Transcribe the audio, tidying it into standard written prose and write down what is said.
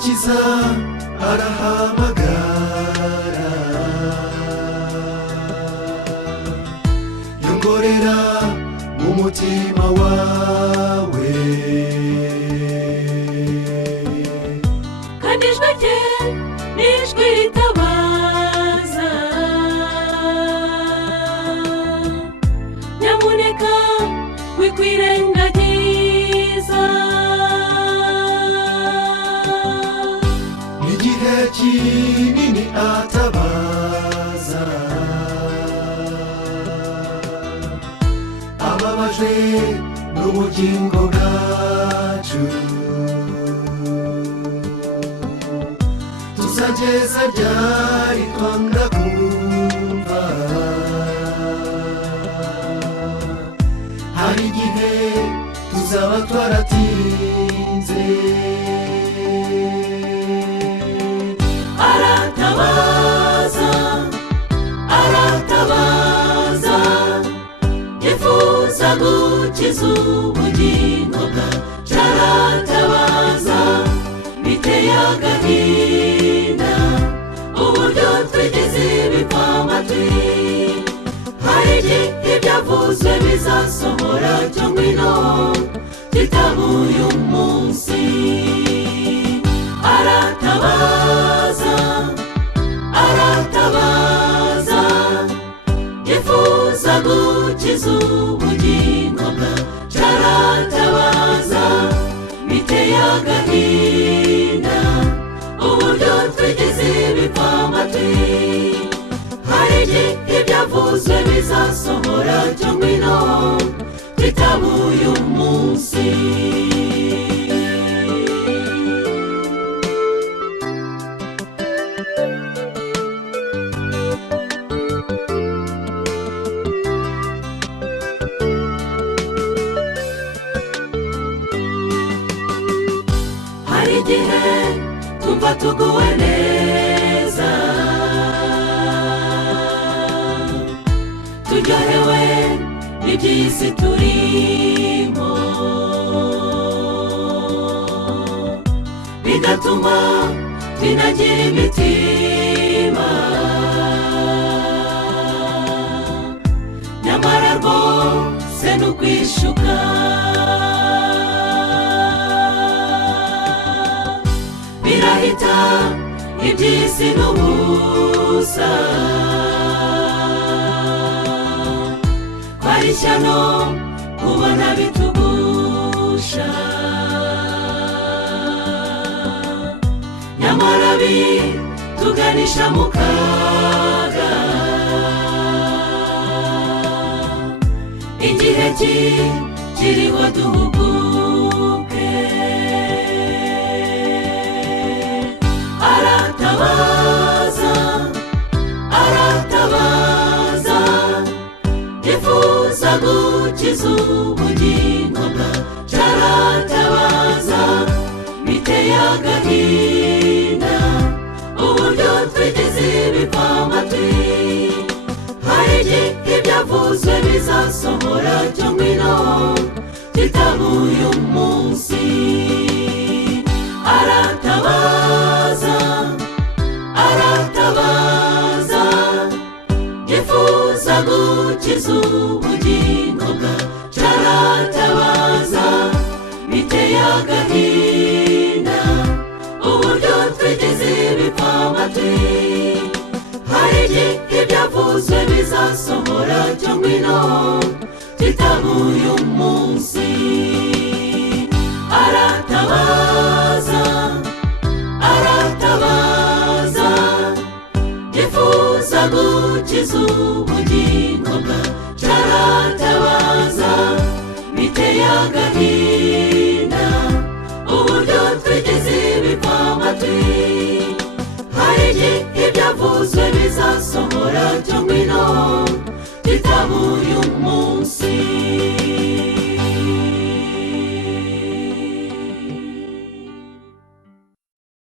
umukiza arahamagara, yongorera mu mutima wawe, kandi ijwi rye ni ijwi ritabaza. Nyamuneka wikwirengagiza, igihe kinini atabaza, ababajwe n'ubugingo bwacu, tuzageza ryari twanga kumva? Hari igihe tuzaba twaratinze. aratabaza, aratabaza, yifuza gukiza ubugingo bwacu. Aratabaza, biteye agahinda uburyo twigeze bipfa amatwi. Hari igihe ibyavuzwe bizasohora, cyo ngwino twitabe uyu munsi. Aratabaza, aratabaza, yifuza gukiza ubugingo bwacu. Aratabaza, biteye agahinda uburyo twigeze bipfa amatwi. Hari igihe ibyavuzwe bizasohora, cyo ngwino twitabe uyu munsi. Hari igihe twumva tuguwe neza, turyohewe n'iby'isi turimo, bigatuma twinagira imitima. Nyamara rwose ni ukwishuka, birahita iby'isi n'ubusa. Kwari ishyano kubona bitugusha, nyamara bituganisha mu kaga. Igihe kiriho duhuguke. Aratabaza, aratabaza, yifuza gukiza ubugingo bwacu. Aratabaza, biteye agahinda uburyo twigeze bipfa amatwi. Hari igihe ibyavuzwe bizasohora, cyo ngwino twitabe uyu munsi. Aratabaza, aratabaza, yifuza gukiza ubugingo bwacu. Aratabaza, biteye agahinda uburyo twigeze bipfa amatwi. Hari igihe ibyavuzwe bizasohora, cyo ngwino twitabe uyu munsi. Aratabaza, aratabaza, yifuza gukiza ubugingo bwacu. Aratabaza, biteye agahinda uburyo twigeze bipfa amatwi. Hari igihe ibyavuzwe bizasohora, cyo ngwino twitabe uyu munsi.